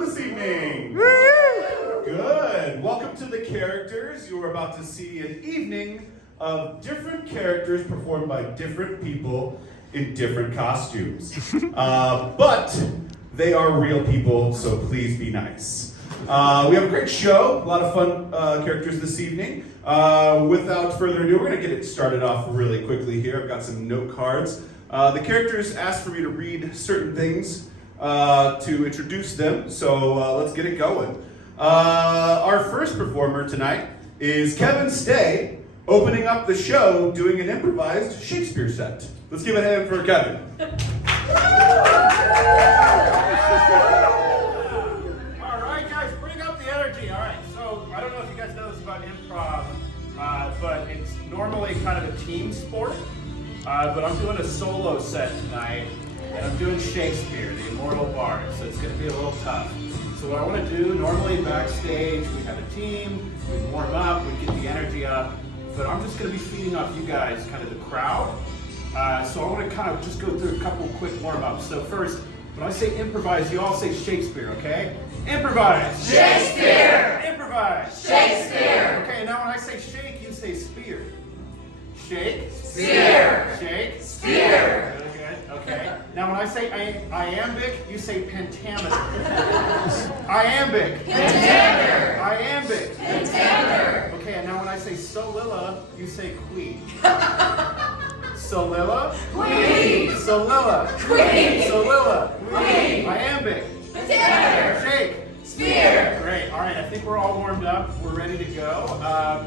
fun this evening? Good. Welcome to the characters. You are about to see an evening of different characters performed by different people in different costumes. But they are real people, so please be nice. We have a great show, a lot of fun characters this evening. Without further ado, we're going to get it started off really quickly here. I've got some note cards. The characters asked for me to read certain things to introduce them, so let's get it going. Our first performer tonight is Kevin Stay, opening up the show doing an improvised Shakespeare set. Let's give it a hand for Kevin. All right, guys, bring up the energy. All right, so I don't know if you guys know this about improv, but it's normally kind of a team sport. But I'm doing a solo set tonight, and I'm doing Shakespeare, the immortal bard, so it's going to be a little tough. So what I want to do, normally backstage, we have a team, we warm up, we get the energy up, but I'm just going to be feeding off you guys, kind of the crowd. So I want to kind of just go through a couple quick warm-ups. So first, when I say improvise, you all say Shakespeare, okay? Improvise! Shakespeare! Improvise! Shakespeare! Okay, now when I say shake, you say spear. Shake. Spear. Shake. Spear. Really good. Okay. Now when I say iambic, you say pentameter. Iambic. Pentameter. Iambic. Pentameter. Okay, and now when I say solilla, you say queen. Solilla. Queen. Solilla. Queen. Solilla. Queen. Iambic. Pentameter. Shake. Spear. Great. All right, I think we're all warmed up. We're ready to go.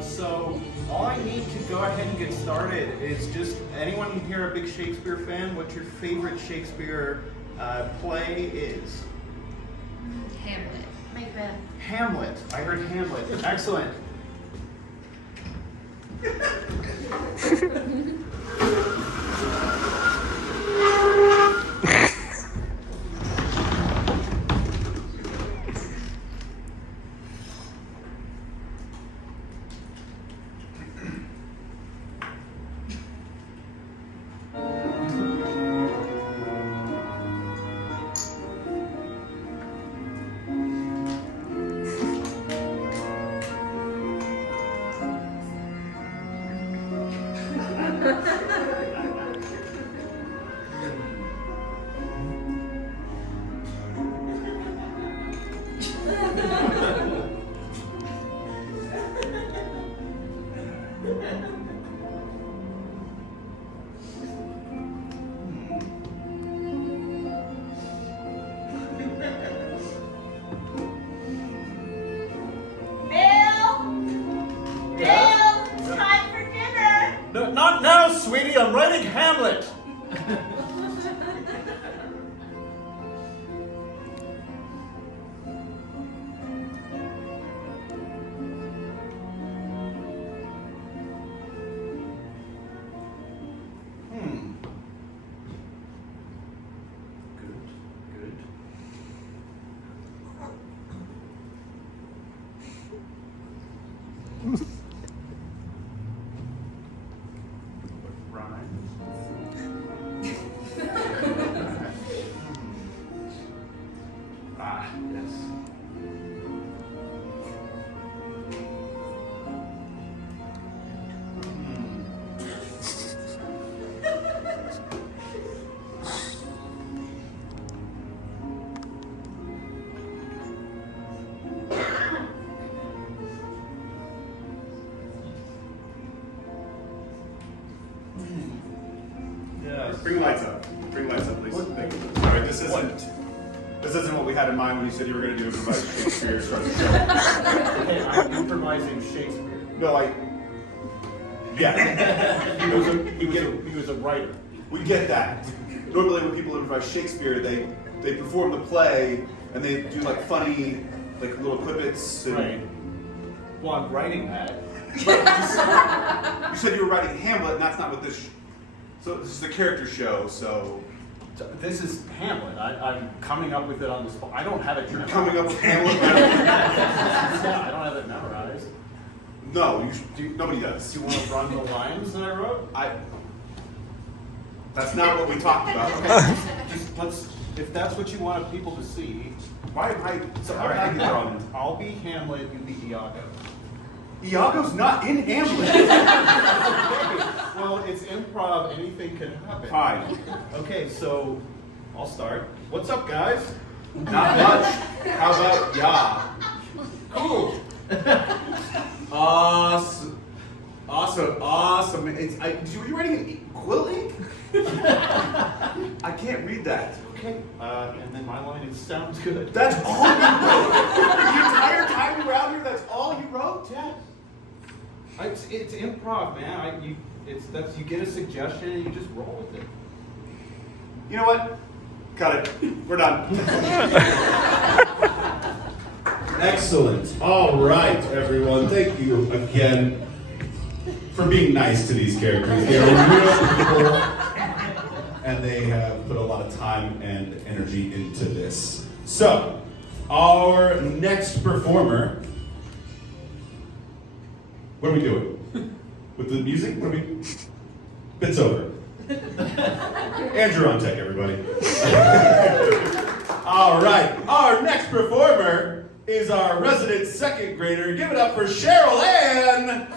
So all I need to go ahead and get started is just, anyone here a big Shakespeare fan? What's your favorite Shakespeare play is? Hamlet. Macbeth. Hamlet. I heard Hamlet. Excellent. Not now, sweetie. I'm writing Hamlet. Good. Yes. Yes. Bring lights up. Bring lights up, please. Thank you. Sorry, this isn't what we had in mind when you said you were going to do improvised Shakespeare start the show. Okay, I'm improvising Shakespeare. No, yeah. He was a writer. We get that. Normally when people improvise Shakespeare, they perform the play and they do like funny, like little quippets. And Right. Well, I'm writing that. You said you were writing Hamlet, and that's not what this. So this is the character show. So This is Hamlet. I'm coming up with it on the spot. I don't have it memorized. coming up with Hamlet. Yeah, I don't have it memorized. No, nobody does. Do you want to run the lines that I wrote? That's not what we talked about. Okay, just let's, if that's what you want people to see. Why am I, so All how right, did I get drawn in? I'll be Hamlet, you be Iago. Iago's not in Hamlet. Well, it's improv, anything can happen. Fine. Okay, so I'll start. What's up, guys? Not much. How about ya? Cool. Awesome. It's, were you writing in quill ink? I can't read that. Okay, and then my line is sounds good. That's all you wrote? The entire time you were out here, that's all you wrote? Yeah. It's improv, man. You get a suggestion and you just roll with it. You know what? Cut it. We're done. Excellent. All right, everyone. Thank you again for being nice to these characters. They are real people, and they have put a lot of time and energy into this. So, our next performer. What are we doing? With the music? What are we? Bits over. Andrew on tech, everybody. All right. Our next performer is our resident second grader. Give it up for Cheryl Ann.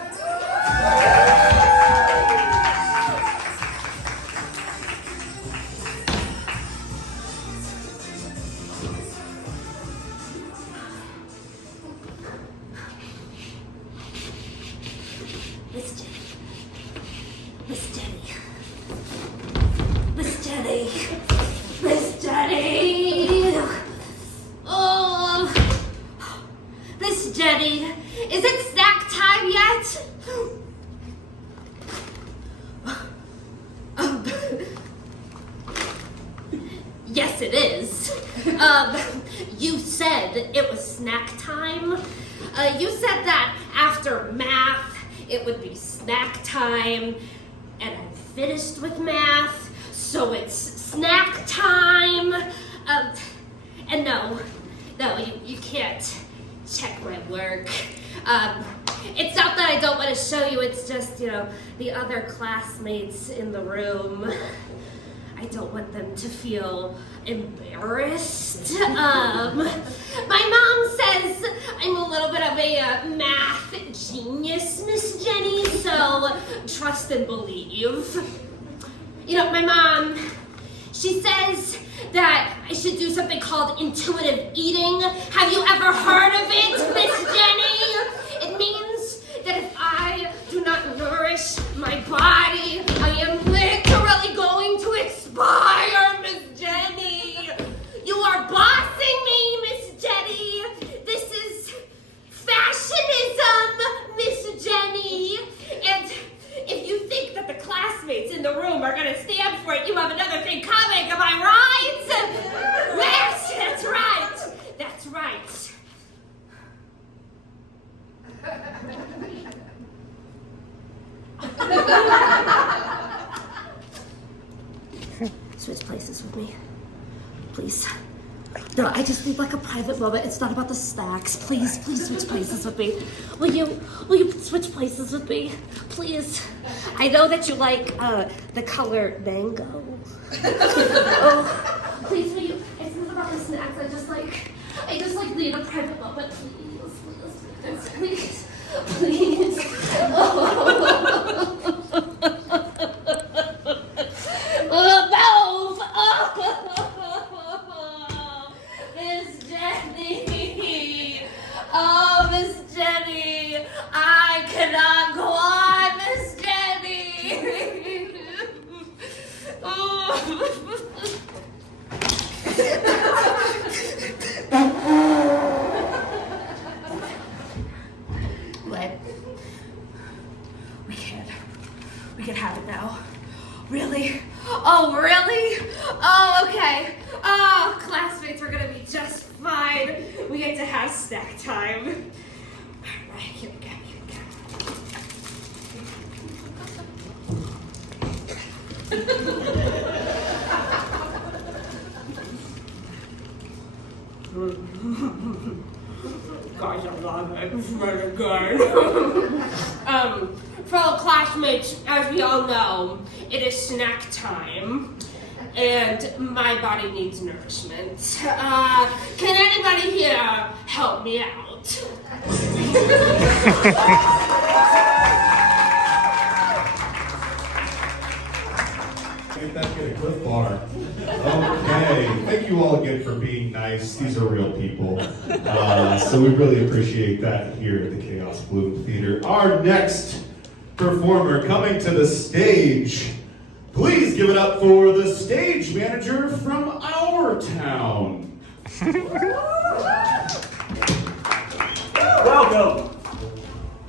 Miss Jenny. Oh, Miss Jenny, is it snack time yet? Yes, it is. You said it was snack time. You said that after math, it would be snack time, and I'm finished with math, so it's snack time. And no, you can't check my work. It's not that I don't want to show you, it's just, the other classmates in the room. I don't want them to feel embarrassed. My mom says I'm a little bit of a math genius, Miss Jenny, so trust and believe. My mom, she says that I should do something called intuitive eating. Have you ever heard of it, Miss Jenny? It means that if I do not nourish my body, I am literally going to expire, Miss Jenny. You are bossing me, Miss Jenny. This is fashionism, Miss Jenny. And if you think that the classmates in the room are going to stand for it, you have another thing coming, am I right? Yes, that's right. That's right. Switch places with me, please. No, I just need like a private moment. It's not about the snacks. Please switch places with me. Will you switch places with me, please? I know that you like the color mango. Oh, please, will you? It's not about the snacks. I just like need a private moment. Please. Move! Miss Jenny! Oh, Miss Jenny! I cannot go on, Miss Jenny! What? We can have it now. Really? Oh, really? Oh, okay. Oh, classmates, we're gonna be just fine. We get to have snack time. All right, here we go. Gosh, I love it. It's really good. fellow classmates, as we all know, it is snack time, and my body needs nourishment. Can anybody here help me out? Get that kid a Cliff Bar. Okay, thank you all again for being nice. These are real people. So we really appreciate that here at the Chaos Bloom Theater. Our next performer coming to the stage. Please give it up for the stage manager from our town. Welcome.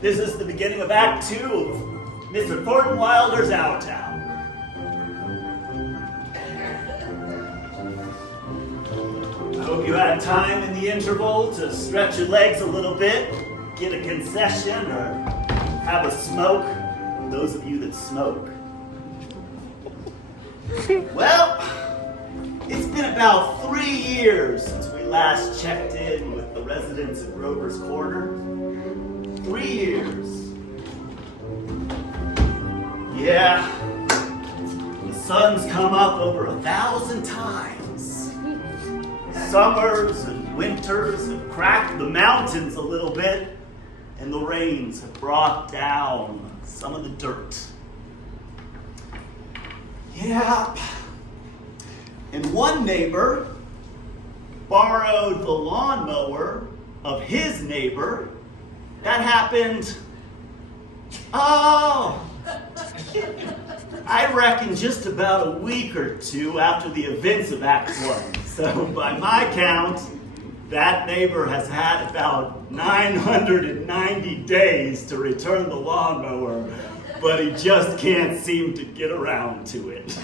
This is the beginning of Act 2 of Mr. Thornton Wilder's Our Town. I hope you had time in the interval to stretch your legs a little bit, get a concession, or have a smoke. Those of you that smoke. Well, it's been about 3 years since we last checked in with the residents at Grover's Corner. 3 years. Yeah, the sun's come up over 1,000 times. Summers and winters have cracked the mountains a little bit, and the rains have brought down some of the dirt. Yeah. And one neighbor borrowed the lawnmower of his neighbor. That happened, I reckon just about a week or two after the events of Act 1. So by my count, that neighbor has had about 990 days to return the lawnmower, but he just can't seem to get around to it.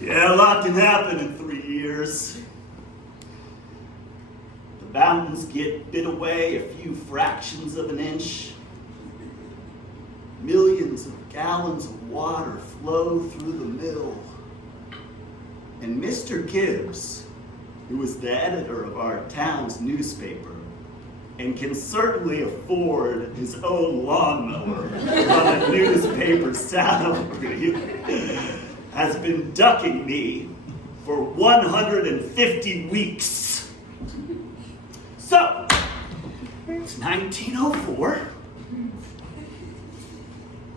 Yeah, a lot can happen in 3 years. The mountains get bit away a few fractions of an inch. Millions of gallons of water flow through the mill. And Mr. Gibbs, who is the editor of our town's newspaper, and can certainly afford his own lawnmower on a newspaper salary, has been ducking me for 150 weeks. So, it's 1904.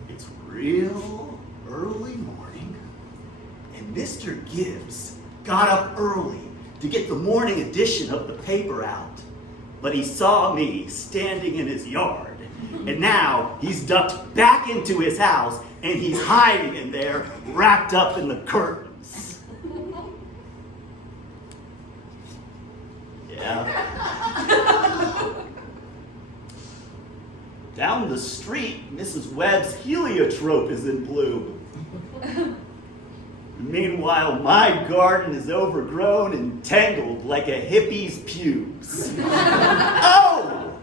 It's real early morning, and Mr. Gibbs got up early to get the morning edition of the paper out. But he saw me standing in his yard, and now he's ducked back into his house, and he's hiding in there, wrapped up in the curtains. Yeah. Down the street, Mrs. Webb's heliotrope is in bloom. Meanwhile, my garden is overgrown and tangled like a hippie's pubes. Oh!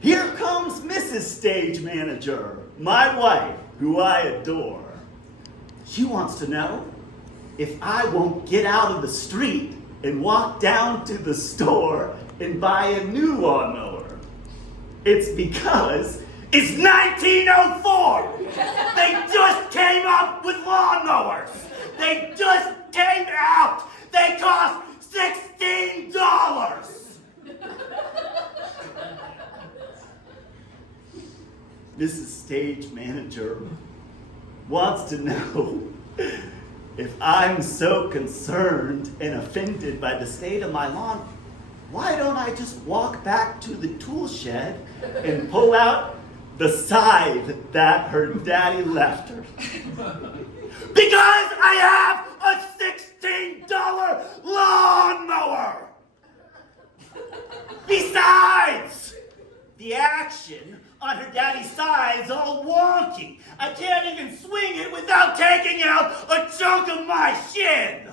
Here comes Mrs. Stage Manager, my wife, who I adore. She wants to know if I won't get out of the street and walk down to the store and buy a new lawnmower. It's because it's 1904! They just came up with lawnmowers! They just came out! They cost $16! Mrs. Stage Manager wants to know if I'm so concerned and offended by the state of my lawn, why don't I just walk back to the tool shed and pull out the scythe that her daddy left her? Because I have a $16 lawnmower! Besides, the action on her daddy's scythe's all wonky. I can't even swing it without taking out a chunk of my shin.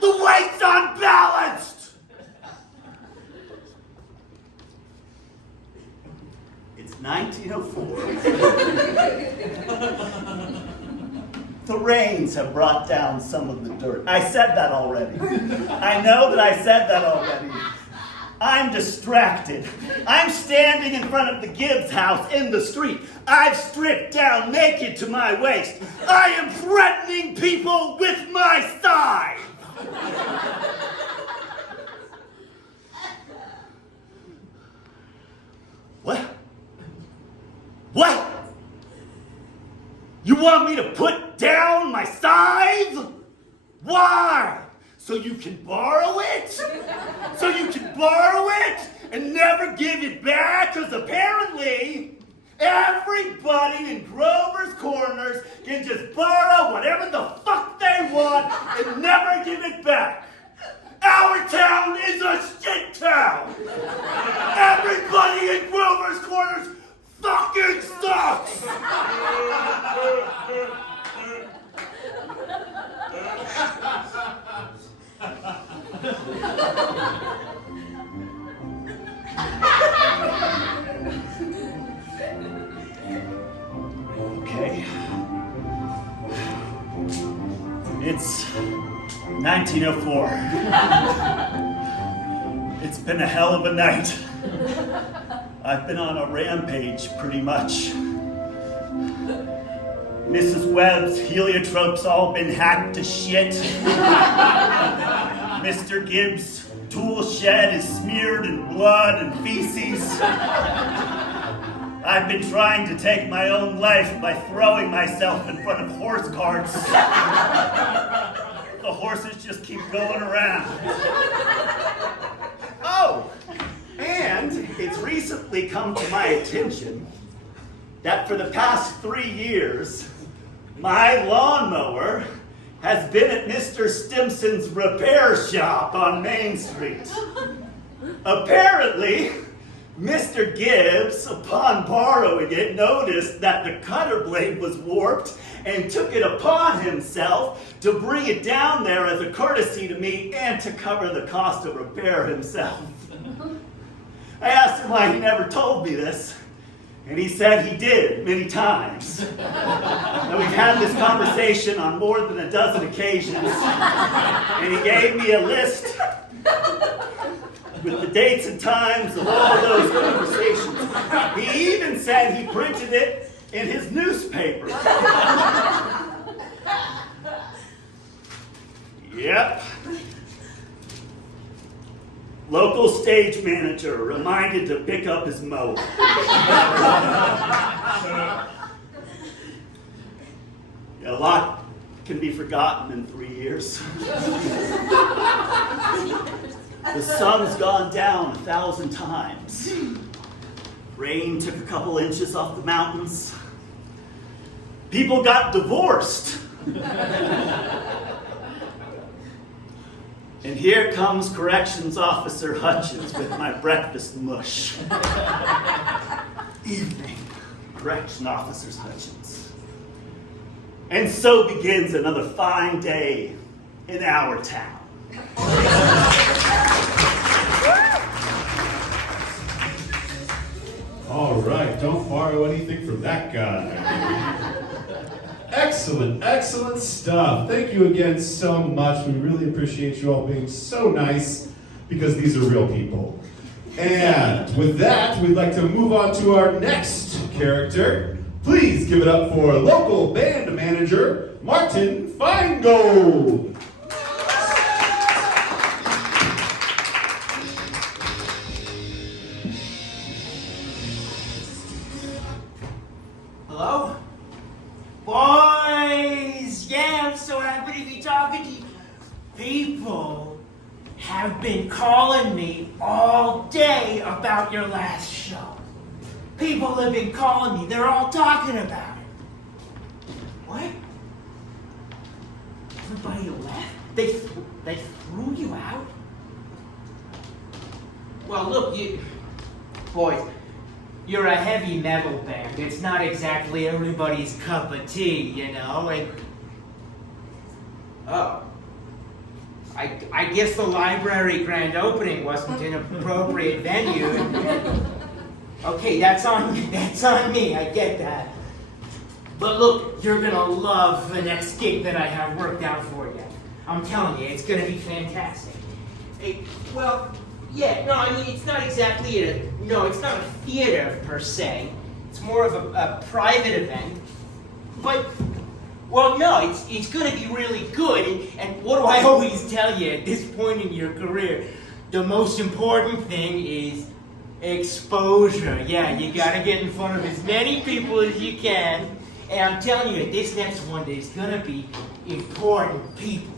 The weight's unbalanced. It's 1904. The rains have brought down some of the dirt. I said that already. I know that I said that already. I'm distracted. I'm standing in front of the Gibbs house in the street. I've stripped down naked to my waist. I am threatening people with my scythe. What? What? You want me to put down my scythe? Why? So you can borrow it? So you can borrow it and never give it back? Because apparently everybody in Grover's Corners can just borrow whatever the fuck they want and never give it back. Our town is a shit town. Everybody in Grover's Corners fucking sucks. Okay. It's 1904. It's been a hell of a night. I've been on a rampage, pretty much. Mrs. Webb's heliotrope's all been hacked to shit. Mr. Gibbs' tool shed is smeared in blood and feces. I've been trying to take my own life by throwing myself in front of horse carts. The horses just keep going around. Oh, and it's recently come to my attention that for the past 3 years, my lawnmower has been at Mr. Stimson's repair shop on Main Street. Apparently, Mr. Gibbs, upon borrowing it, noticed that the cutter blade was warped and took it upon himself to bring it down there as a courtesy to me and to cover the cost of repair himself. I asked him why he never told me this, and he said he did many times. And we've had this conversation on more than a dozen occasions, and he gave me a list with the dates and times of all those conversations. He even said he printed it in his newspaper. Yep. Local stage manager reminded to pick up his mower. A lot can be forgotten in 3 years. The sun's gone down 1,000 times. Rain took a couple inches off the mountains. People got divorced. And here comes Corrections Officer Hutchins with my breakfast mush. Evening, Correction Officer Hutchins. And so begins another fine day in our town. All right, don't borrow anything from that guy. Excellent, excellent stuff. Thank you again so much. We really appreciate you all being so nice because these are real people. And with that, we'd like to move on to our next character. Please give it up for local band manager, Martin Feingold. Hello? Boys! Yeah, I'm so happy to be talking to you. People have been calling me all day about your last show. People have been calling me. They're all talking about it. What? Everybody left? They threw you out? Well, look, boys, you're a heavy metal band. It's not exactly everybody's cup of tea, you know, and... Oh. I guess the library grand opening wasn't an appropriate venue. Okay, that's on me, I get that. But look, you're gonna love the next gig that I have worked out for you. I'm telling you, it's gonna be fantastic. Hey, well, Yeah, no, I mean, it's not exactly it's not a theater per se. It's more of a private event. But, well, no, it's going to be really good. And what do I always tell you at this point in your career? The most important thing is exposure. Yeah, you got to get in front of as many people as you can. And I'm telling you, this next one, there's going to be important people.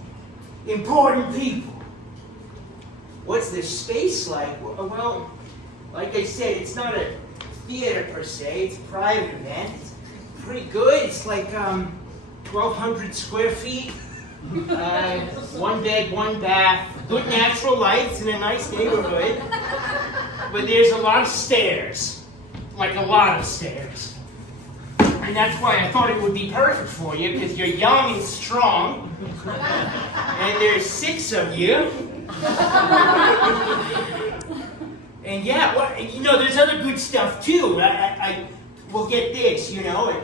Important people. What's the space like? Well, like I said, it's not a theater per se. It's a private event. It's pretty good. It's like 1,200 square feet. One bed, one bath. Good natural lights in a nice neighborhood. But there's a lot of stairs. Like a lot of stairs. And that's why I thought it would be perfect for you, because you're young and strong. And there's 6 of you. And yeah, well, you know, there's other good stuff too. I will get this, you know.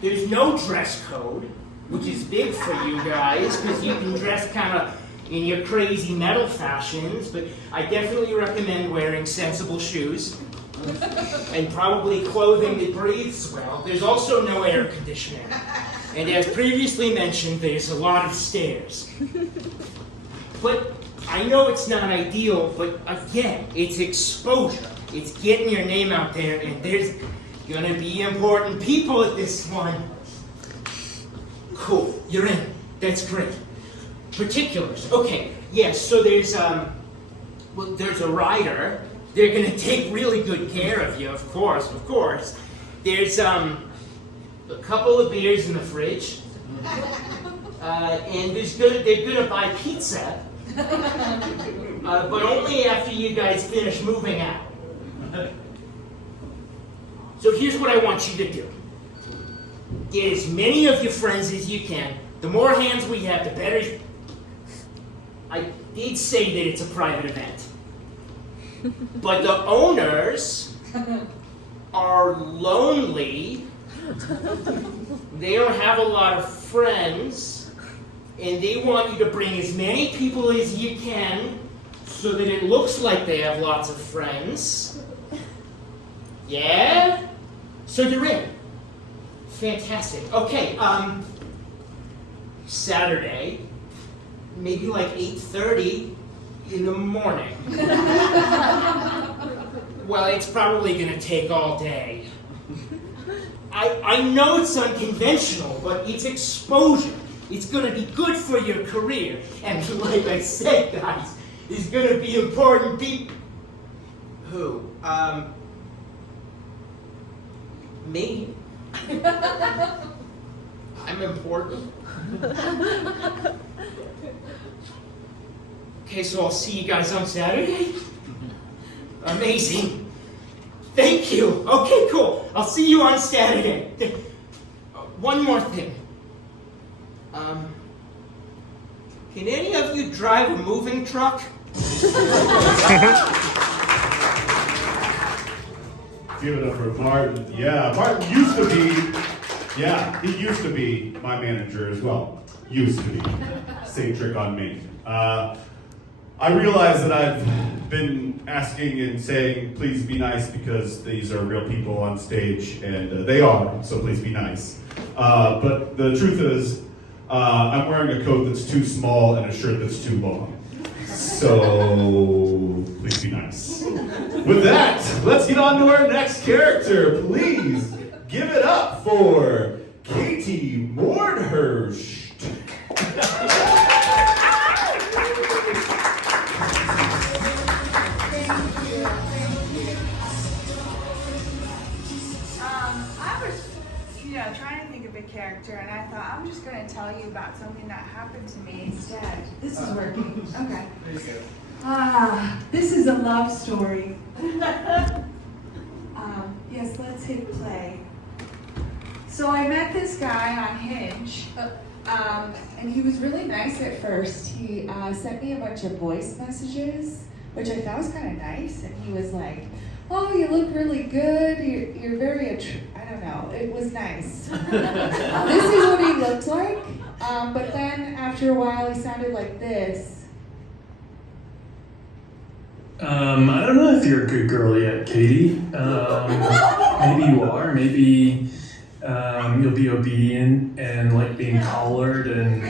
There's no dress code, which is big for you guys, because you can dress kind of in your crazy metal fashions, but I definitely recommend wearing sensible shoes. And probably clothing that breathes well. There's also no air conditioning. And as previously mentioned, there's a lot of stairs. But I know it's not ideal, but again, it's exposure. It's getting your name out there, and there's gonna be important people at this one. Cool, you're in. That's great. Particulars. Okay, yes, so there's a rider. They're gonna take really good care of you, of course. There's a couple of beers in the fridge. And they're gonna buy pizza. But only after you guys finish moving out. So here's what I want you to do. Get as many of your friends as you can. The more hands we have, the better. I did say that it's a private event. But the owners are lonely. They don't have a lot of friends. And they want you to bring as many people as you can so that it looks like they have lots of friends. Yeah? So you're in. Fantastic. Okay, Saturday, maybe like 8:30 in the morning. Well, it's probably going to take all day. I know it's unconventional, but it's exposure. It's going to be good for your career. And like I said, guys, there's going to be important people. Who? Me? I'm important. Okay, so I'll see you guys on Saturday? Amazing. Thank you. Okay, cool. I'll see you on Saturday. One more thing. Can any of you drive a moving truck? Give it up for Martin. Yeah, Martin used to be, he used to be my manager as well. Used to be. Same trick on me. I realize that I've been asking and saying, please be nice, because these are real people on stage, and they are, so please be nice. But the truth is, I'm wearing a coat that's too small and a shirt that's too long. So, please be nice. With that, let's get on to our next character. Please give it up for Katie Mordhorst. I was, trying to think of a character, and I thought I'm just going to tell you about something that happened to me instead. This is working. Okay. There you go. This is a love story. Yes, let's hit play. So I met this guy on Hinge, and he was really nice at first. He sent me a bunch of voice messages, which I thought was kind of nice, and he was like, "Oh, you look really good. You're very I don't know. It was nice." This is what he looked like, but then after a while, he sounded like this. I don't know if you're a good girl yet, Katie. Maybe you are. Maybe you'll be obedient and like being collared, and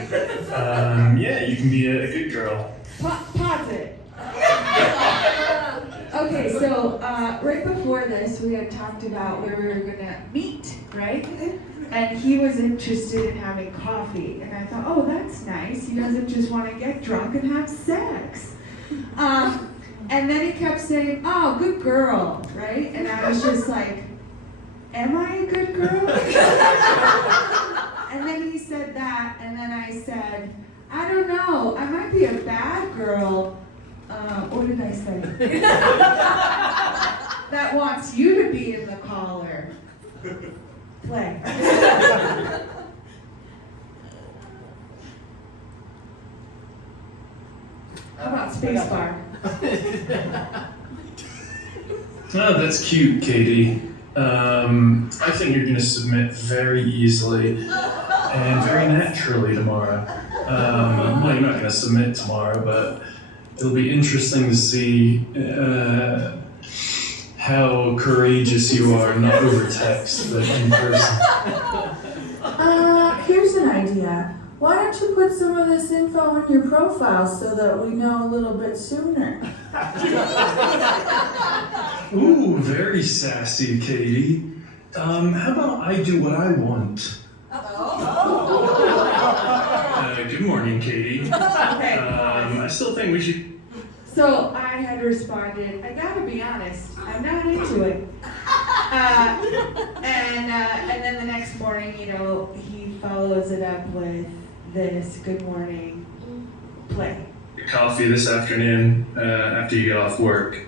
yeah, you can be a good girl. Pause it. Okay, so right before this, we had talked about where we were gonna meet, right? And he was interested in having coffee, and I thought, oh, that's nice. He doesn't just want to get drunk and have sex. And then he kept saying, oh, good girl, right? And I was just like, am I a good girl? And then he said that, and then I said, I don't know, I might be a bad girl. What did I say? That wants you to be in the collar. Play. How about spacebar? Oh, that's cute, Katie. I think you're going to submit very easily and very naturally tomorrow. Well, you're not going to submit tomorrow, but it'll be interesting to see how courageous you are, not over text, but in person. Here's an idea. Why don't you put some of this info on your profile so that we know a little bit sooner? Ooh, very sassy, Katie. How about I do what I want? Good morning, Katie. Okay. I still think we should... So I had responded, I gotta be honest, I'm not into it. And then the next morning, you know, he follows it up with this, good morning, play. Coffee this afternoon after you get off work.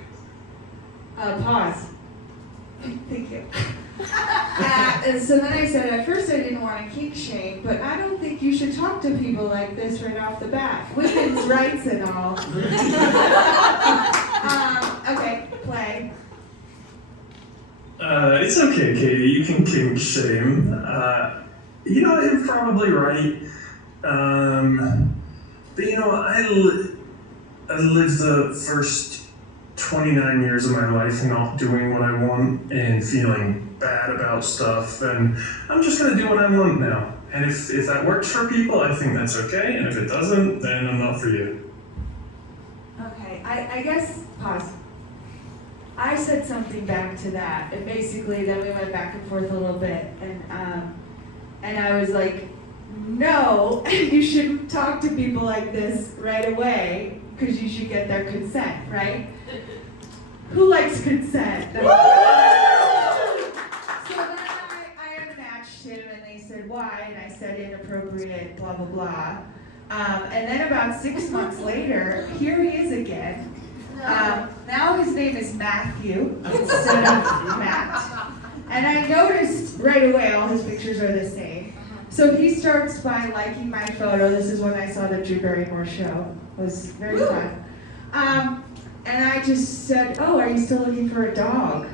Pause. Thank you. And so then I said, at first I didn't want to kink shame, but I don't think you should talk to people like this right off the bat. Women's rights and all. Okay, play. It's okay, Katie. You can kink shame. You know, you're probably right. But you know, I lived the first 29 years of my life not doing what I want and feeling bad about stuff, and I'm just gonna do what I want now. And if that works for people, I think that's okay, and if it doesn't, then I'm not for you. Okay, I guess, pause. I said something back to that, and basically then we went back and forth a little bit, and I was like, no, you shouldn't talk to people like this right away, because you should get their consent, right? Who likes consent? So then I unmatched him, and they said, why? And I said, inappropriate, blah, blah, blah. And then about 6 months later, here he is again. Now his name is Matthew instead of Matt. And I noticed right away all his pictures are the same. So he starts by liking my photo. This is when I saw the Drew Barrymore show. It was very fun. And I just said, oh, are you still looking for a dog?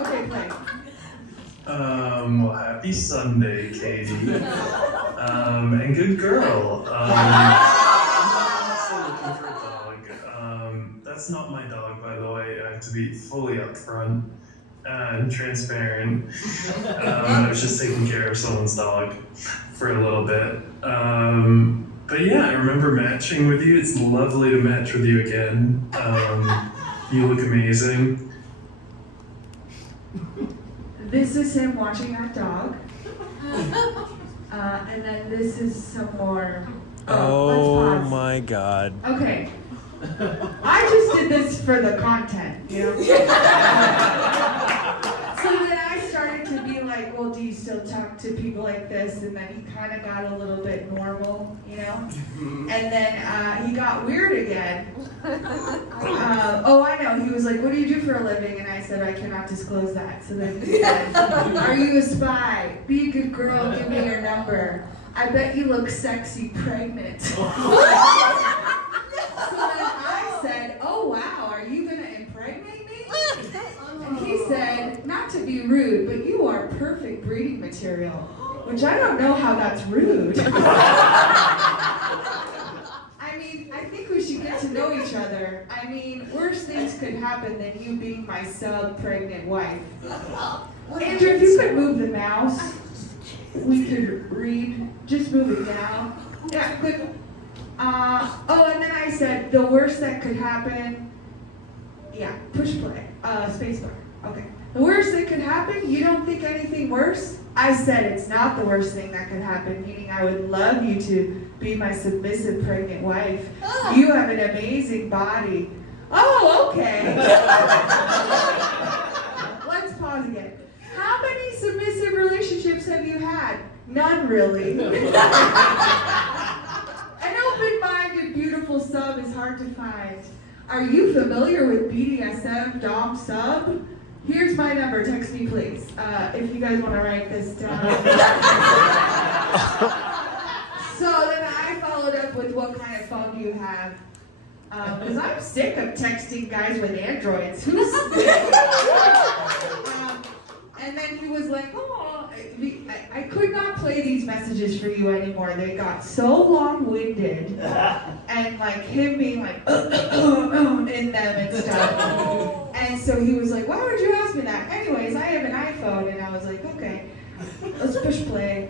Okay, play. Well, happy Sunday, Katie. And good girl. I'm also looking for a dog. That's not my dog, by the way. I have to be fully upfront and transparent. I was just taking care of someone's dog for a little bit. But yeah, I remember matching with you. It's lovely to match with you again. You look amazing. This is him watching our dog. And then this is some more. Let's pause. My God. Okay. I just did this for the content, you know? So then I started to be like, well, do you still talk to people like this? And then he kind of got a little bit normal, you know? And then he got weird again. Oh, I know. He was like, what do you do for a living? And I said, I cannot disclose that. So then he said, are you a spy? Be a good girl. Give me your number. I bet you look sexy pregnant. So then I said, oh, wow. Are you going to impregnate me? And he said, not to be rude, but you are perfect breeding material. Which I don't know how that's rude. I mean, I think we should get to know each other. I mean, worse things could happen than you being my sub-pregnant wife. Andrew, if you could move the mouse, we could read. Just move it down. Yeah, good. And then I said, the worst that could happen, yeah, push play, spacebar, okay. The worst that could happen, you don't think anything worse? I said it's not the worst thing that could happen, meaning I would love you to be my submissive pregnant wife. You have an amazing body. Oh, okay. Let's pause again. How many submissive relationships have you had? None, really. An open-minded, beautiful sub is hard to find. Are you familiar with BDSM, Dom, Sub? Here's my number, text me please, if you guys want to write this down. So then I followed up with what kind of phone do you have? Because I'm sick of texting guys with Androids. Who's and then he was like, oh, I could not play these messages for you anymore. They got so long-winded. And like him being like, in them and stuff. And so he was like, why would you ask me that? Anyways, I have an iPhone. And I was like, okay, let's push play.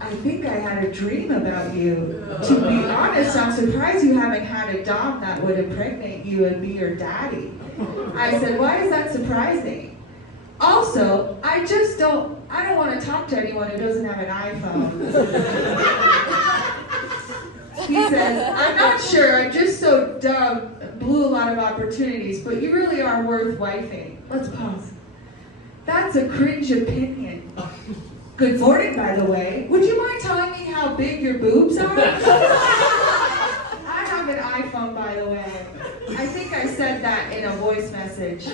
I think I had a dream about you. To be honest, I'm surprised you haven't had a dom that would impregnate you and be your daddy. I said, why is that surprising? Also, I don't want to talk to anyone who doesn't have an iPhone. He says, I'm not sure, I'm just so dumb, blew a lot of opportunities, but you really are worth wifing. Let's pause. That's a cringe opinion. Good morning, by the way. Would you mind telling me how big your boobs are? I have an iPhone, by the way. I think I said that in a voice message.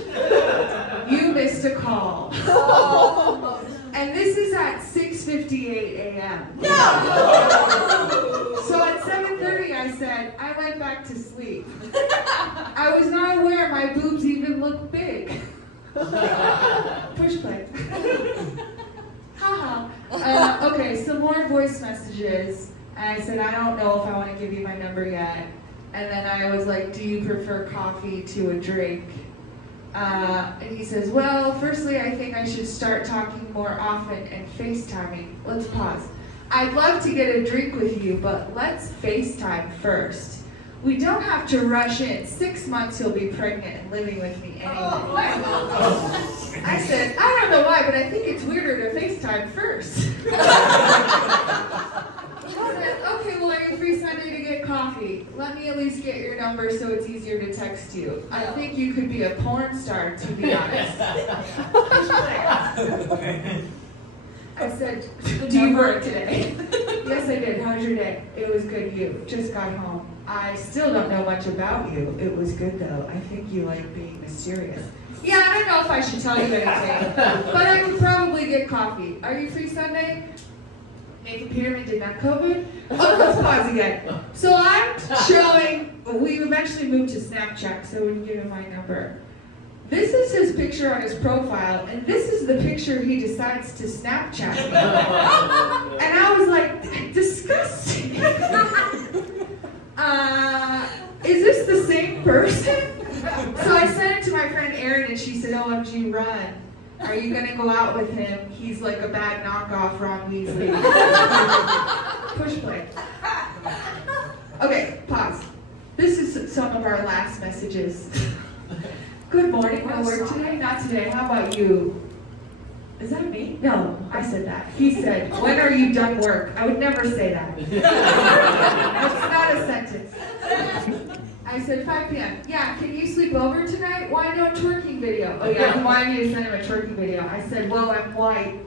You missed a call. And this is at 6:58 a.m. No! So at 7:30 I said, I went back to sleep. I was not aware my boobs even look big. Push play. Haha. Okay, some more voice messages. And I said, I don't know if I want to give you my number yet. And then I was like, do you prefer coffee to a drink? And he says, well, firstly, I think I should start talking more often and FaceTiming. Let's pause. I'd love to get a drink with you, but let's FaceTime first. We don't have to rush in. 6 months you'll be pregnant and living with me anyway. I said, I don't know why, but I think it's weirder to FaceTime first. Okay, well, are you free Sunday to get coffee? Let me at least get your number so it's easier to text you. I think you could be a porn star, to be honest. I said, do you work today? Yes, I did. How's your day? It was good. You just got home. I still don't know much about you. It was good, though. I think you like being mysterious. Yeah, I don't know if I should tell you anything, but I could probably get coffee. Are you free Sunday? Nathan Peterman did not COVID. Oh, let's pause again. So I'm showing, we eventually moved to Snapchat, so we can give him my number. This is his picture on his profile, and this is the picture he decides to Snapchat me. And I was like, disgusting. Is this the same person? So I sent it to my friend Erin, and she said, OMG, run. Are you gonna go out with him? He's like a bad knockoff Ron Weasley. Push play. Okay, pause. This is some of our last messages. Good morning, no work today? Not today, how about you? Is that me? No, I said that. He said, when are you done work? I would never say that. That's not a sentence. I said 5 p.m. Yeah, can you sleep over tonight? Why no twerking video? Oh yeah, he wanted me to send him a twerking video. I said, well, I'm white.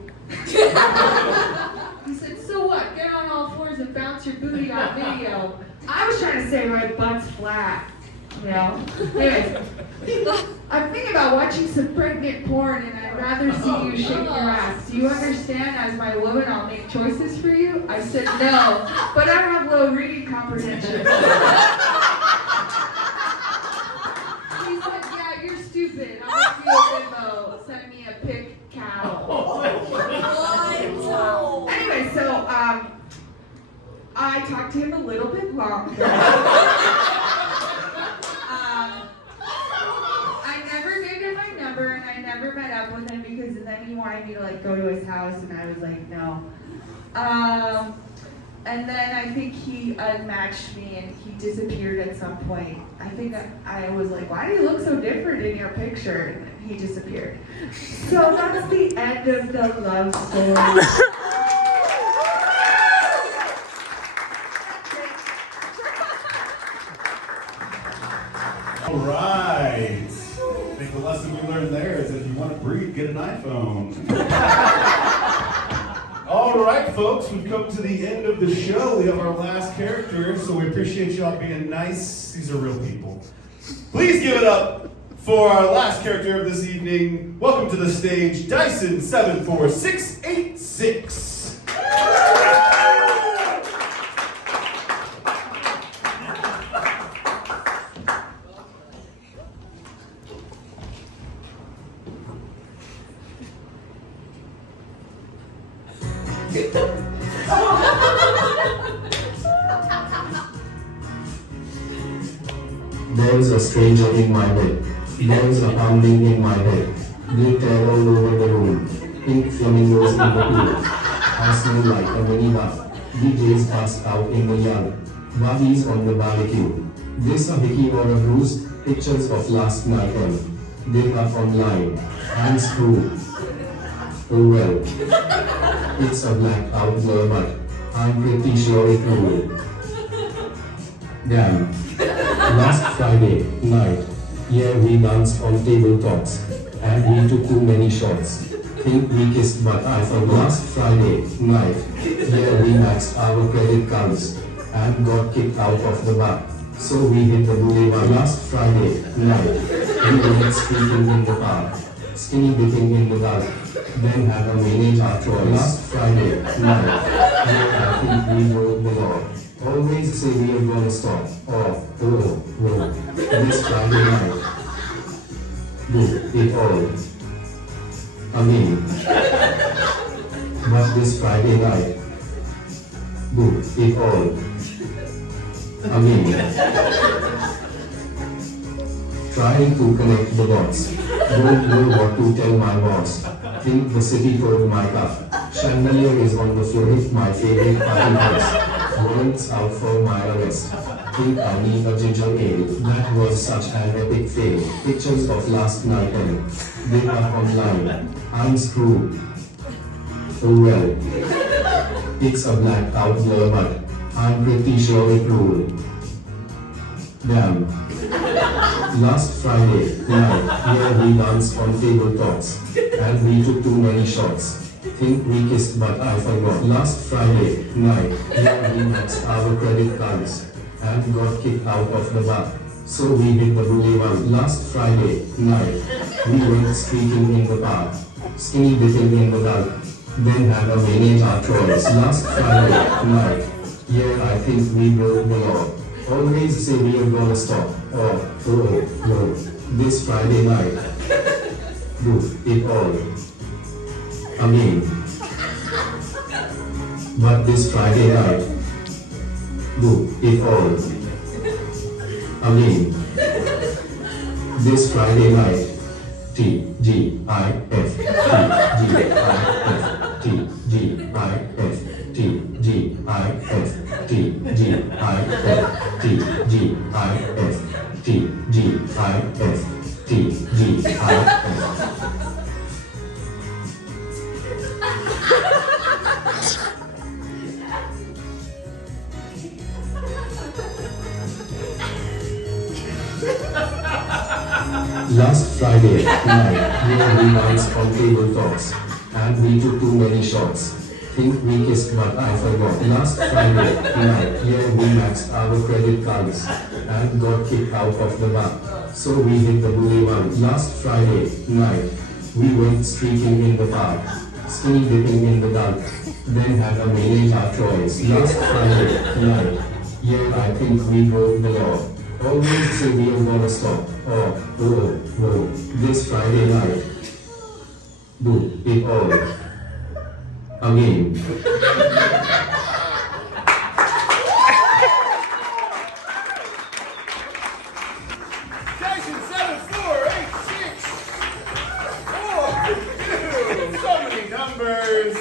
He said, so what? Get on all fours and bounce your booty on video. I was trying to say my butt's flat. You know? Anyways, I'm thinking about watching some pregnant porn and I'd rather see you shake your ass. Do you understand? As my woman, I'll make choices for you? I said, no, but I have low reading comprehension. He said, yeah, you're stupid. I'm gonna be a bimbo. Send me a pic cow. Anyway, so I talked to him a little bit longer. up with him because then he wanted me to like go to his house, and I was like, no. And then I think he unmatched me and he disappeared at some point. I think I was like, why do you look so different in your picture? And he disappeared. So that's the end of the love story. All right. I think the lesson we learned there is if you want to breathe, get an iPhone. All right, folks, we've come to the end of the show. We have our last character, so we appreciate y'all being nice. These are real people. Please give it up for our last character of this evening. Welcome to the stage, Dyson 74686. There is a stranger in my bed. There is a pounding in my head. They tear all over the room. Pink flamingos in the pool. I smell like a minivan. DJs passed out in the yard. Bodies on the barbecue. This a hickey or a bruise. Pictures of last night and they are online. I'm screwed. Oh well. It's a blackout blur, but I'm pretty sure it will. Damn. Last Friday night, yeah, we danced on tabletops, and we took too many shots. Think we kissed, but I forgot. Last Friday night, yeah, we maxed our credit cards, and got kicked out of the bar. So we hit the boulevard. Last Friday night, we went skating in the park, skinny dipping in the dark, then had a manage our choice. Last Friday night, yeah, I think we broke the law. Always say we are gonna stop. Oh, this Friday night. Do it all. Again. But this Friday night. Do it all. Again. Trying to connect the dots. Don't know what to tell my boss. Think the city told my cup. Chandelier is on the floor. Hit my favorite party house. Warrants out for my arrest. Think I need a ginger ale. That was such an epic fail. Pictures of last night and they are online. I'm screwed. Oh well. It's a blackout blur, but I'm pretty sure it ruled. Damn. Last Friday night, yeah, we danced on tabletops, and we took too many shots. Think we kissed, but I forgot. Last Friday night, yeah, we maxed our credit cards, and got kicked out of the bar. So we hit the boulevard. Last Friday night, we went skating in the park, skinny dipping in the dark, then had a manage our choice. Last Friday night, yeah, I think we broke the law. Always say we are gonna stop. Oh, this Friday night. Do it all. Again. But this Friday night. Do it all. Again. This Friday night. TGIF. Last Friday night, we danced on tabletops, and we took too many shots. Think we kissed, but I forgot. Last Friday night, yeah, we maxed our credit cards, and got kicked out of the bar. So we hit the boulevard. Last Friday night, we went streaking in the park, skinny dipping in the dark, then had a manage our choice. Last Friday night, yeah, I think we broke the law. Always say we are gonna stop. Oh, this Friday night. Do it all. Again. Dyson 74664. customers.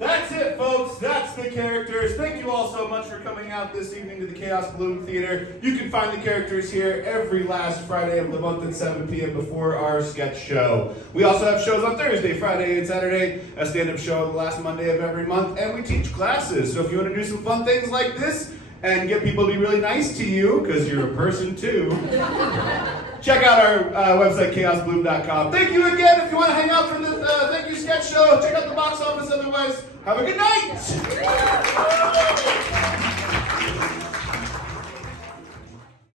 That's it, folks. That's the characters. Thank you all so much for coming out this evening to the Chaos Balloon Theater. You can find the characters here every last Friday of the month at 7 p.m. before our sketch show. We also have shows on Thursday, Friday, and Saturday, a stand-up show the last Monday of every month, and we teach classes. So if you want to do some fun things like this and get people to be really nice to you, because you're a person too, check out our website, chaosbloom.com. Thank you again. If you want to hang out for the thank you sketch show, check out the box office. Otherwise, have a good night.